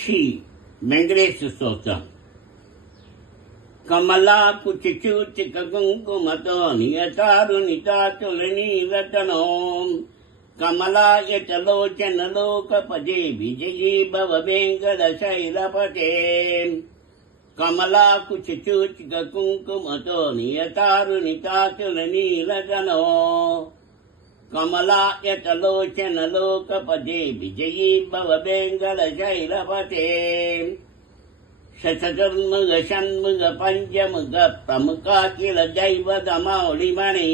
श्री वेंकटेश स्तोत्रम कमला कुचिचूचिक कुंकुमतो नियतारुणितातुलनीरतनो कमला यतलोचन लोकपदे विजयी भव वेंकटशैलपते कमला कुचिचूचिक कुंकुमतो नियतारुणितातुलनीरतनो कमला यतलोचन लोकपदे विजयी भव वेंकटशैलपते शतचर्मुग षण्मुग पंचमुग प्रमुखाखिल दैवतमौलिमणि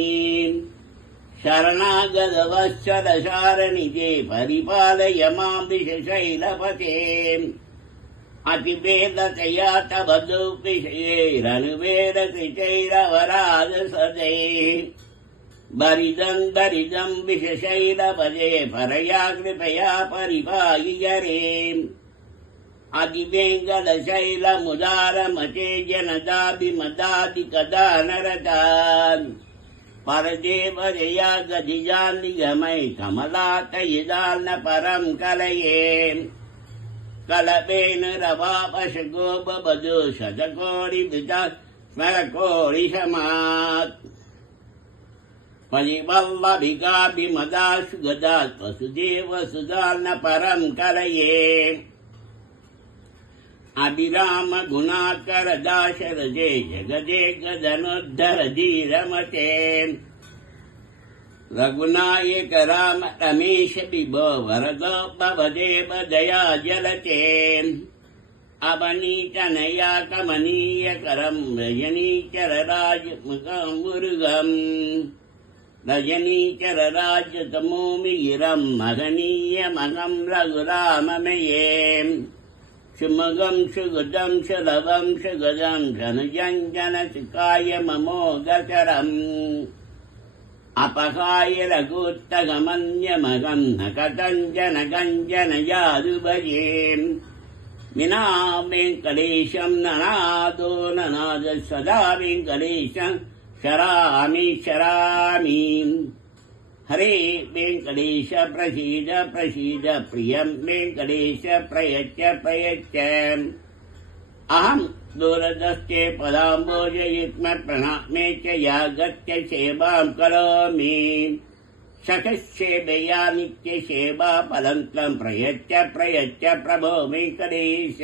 शरणागत वत्सल शारनिजे परिपालय मां दिशशैलपते अतिवेदतया तव दुर्विषयैरनुवेदकृतैरवराजसदे बरिदं बरिदं विषशैलपदे परया कृपया परिपाहि अधिवेंकटशैलमुदारमते जनदाभिमदादिकदा नरतान् परदेवजया गदिजान्निगमय कमलातयिदान्न परं कलये कलपेन रवापशगो बबधो शतकोटिवृता स्मरकोटिशमात् परिवल्लभिकाभिमदाशु गदात् वसुदेवसुधान्न परं कलये अभिराम गुणाकर दाशरथे जगदे गदनोद्धर धीरमते रघुनायक राम रमेश विभो वरदो भवदेव दया जलते अवनीतनया कमनीय करम रजनीचर राजमुखं मुरुगम रजनीचर राज तमोमिगिरम महनीय मगम रघुराममये सुमगं सुगदं सुलभं सुगदं धनुजञ्जनसुखाय ममोगचरम् अपहाय रघुत्तगमन्यमगं न कथञ्जन गञ्जन जादुभजे विना वेङ्कटेशं ननादो ननाद सदा वेङ्कटेशं शरामि शरामि हरे वेंकटेश प्रसीद प्रसीद प्रियं वेंकटेश प्रयच्छ प्रयच्छ अहं दूरदस्ते पदाम्बोजयुग्म प्रणामे च यागत्य सेवां करोमि सखसेवया नित्यसेवा फलं प्रयच्छ प्रयच्छ प्रभो वेंकटेश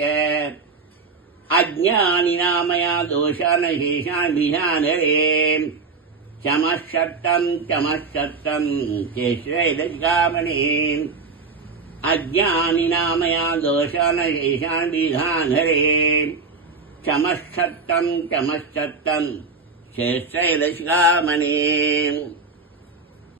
अज्ञानिनामया दोषान् शेषान् विहान रे चमत्सत्तं केशवैलज्गामणे अज्ञानिनामया दोषान् शेषान् विधान हरे चमत्सत्तं केशवैलज्गामणे।